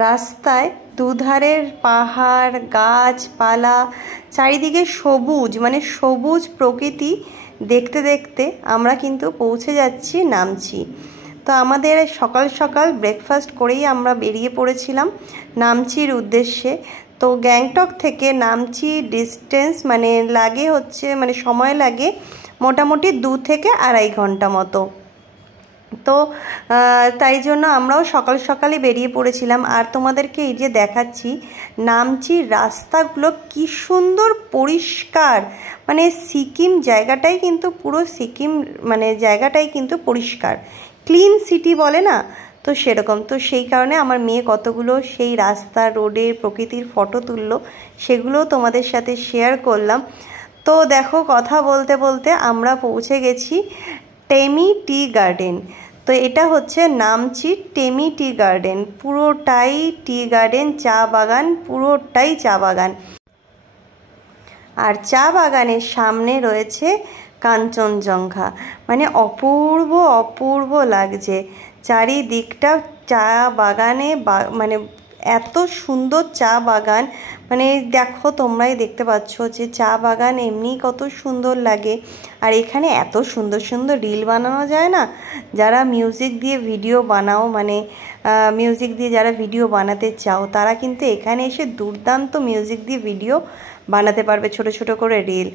রাস্তায় দুধারের পাহাড় গাছপালা চারিদিকে সবুজ, মানে সবুজ প্রকৃতি দেখতে দেখতে আমরা কিন্তু পৌঁছে যাচ্ছি নামচি। তো আমাদের সকাল সকাল ব্রেকফাস্ট করেই আমরা বেরিয়ে পড়েছিলাম নামচির উদ্দেশ্যে। তো গ্যাংটক থেকে নামচি ডিস্টেন্স মানে লাগে হচ্ছে, মানে সময় লাগে মোটামুটি 2 থেকে 2.5 ঘন্টা মতো। তো তাই জন্য আমরাও সকাল সকালই বেরিয়ে পড়েছিলাম। আর তোমাদেরকে এই যে দেখাচ্ছি নামচির রাস্তাগুলো কি সুন্দর পরিষ্কার, মানে সিকিম জায়গাটাই কিন্তু পুরো সিকিম মানে জায়গাটাই কিন্তু পরিষ্কার, ক্লিন সিটি বলে না, তো সেরকম। তো সেই কারণে আমার মেয়ে কতগুলো সেই রাস্তা রোডের প্রকৃতির ফটো তুললো, সেগুলোও তোমাদের সাথে শেয়ার করলাম। তো দেখো কথা বলতে বলতে আমরা পৌঁছে গেছি টেমি টি গার্ডেন। তো এটা হচ্ছে নামচি টেমি টি গার্ডেন, পুরোটাই টি গার্ডেন, চা বাগান, পুরোটাই চা বাগান। আর চা বাগানের সামনে রয়েছে কাঞ্চনজঙ্ঘা, মানে অপূর্ব অপূর্ব লাগছে চারিদিকটা চা বাগানে, মানে এত সুন্দর চা বাগান, মানে দেখো তোমরাই দেখতে পাচ্ছ যে চা বাগান এমনি কত সুন্দর লাগে। আর এখানে এত সুন্দর সুন্দর রিল বানানো যায় না, যারা মিউজিক দিয়ে ভিডিও বানাও, মানে মিউজিক দিয়ে যারা ভিডিও বানাতে চাও তারা কিন্তু এখানে এসে দুর্দান্ত মিউজিক দিয়ে ভিডিও বানাতে পারবে, ছোট ছোট করে রিল।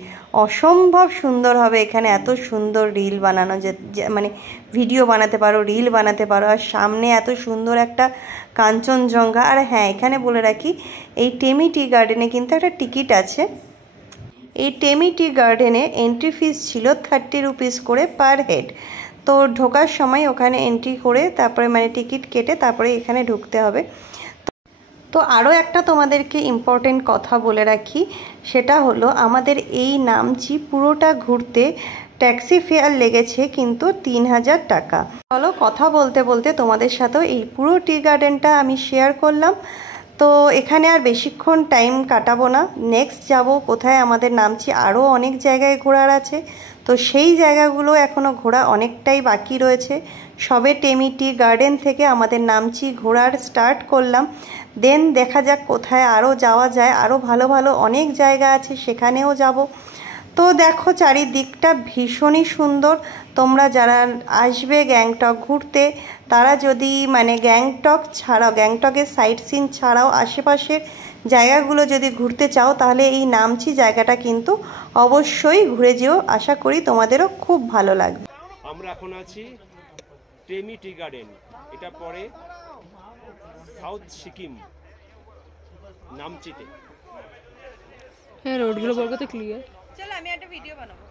অসম্ভব সুন্দর হবে এখানে, এত সুন্দর রিল বানানো মানে ভিডিও বানাতে পারো, রিল বানাতে পারো। আর সামনে এত সুন্দর একটা কাঞ্চনজঙ্ঘা। আর হ্যাঁ, এখানে বলে রাখি এই টেমি টি গার্ডেনে কিন্তু একটা টিকিট আছে। এই টেমি টি গার্ডেনে এন্ট্রি ফিস ছিল 30 রুপিস করে পার হেড। তো ঢোকার সময় ওখানে এন্ট্রি করে তারপরে মানে টিকিট কেটে তারপরে এখানে ঢুকতে হবে। তো আরও একটা তোমাদেরকে ইম্পর্টেন্ট কথা বলে রাখি, সেটা হলো আমাদের এই নামচি পুরোটা ঘুরতে ট্যাক্সি ফেয়ার লেগেছে কিন্তু 3000 টাকা। চলো কথা বলতে বলতে তোমাদের সাথেও এই পুরো টি গার্ডেনটা আমি শেয়ার করলাম। তো এখানে আর বেশিক্ষণ টাইম কাটাবো না, নেক্সট যাব কোথায় আমাদের নামচি আরও অনেক জায়গায় ঘোরার আছে। তো সেই জায়গাগুলো এখনও ঘোরা অনেকটাই বাকি রয়েছে। সবে টেমি টি গার্ডেন থেকে আমাদের নামচি ঘোরার স্টার্ট করলাম, দেন দেখা যাক কোথায় আরও যাওয়া যায়, আরও ভালো ভালো অনেক জায়গা আছে সেখানেও যাব। তো দেখো চারিদিকটা ভীষণই সুন্দর। তোমরা যারা আসবে গ্যাংটক ঘুরতে তারা যদি মানে গ্যাংটক ছাড়াও, গ্যাংটকের সাইট সিন ছাড়াও আশেপাশের জায়গাগুলো যদি ঘুরতে চাও তাহলে এই নামচি জায়গাটা কিন্তু অবশ্যই ঘুরে যেও, আশা করি তোমাদেরও খুব ভালো লাগবে। আমরা এখন আছি টেমি টি গার্ডেন, এটা পরে সাউথ সিকিম নামচিতে। হ্যাঁ, রোডগুলো বলতে ক্লিয়ার। চলো আমি একটা ভিডিও বানাবো।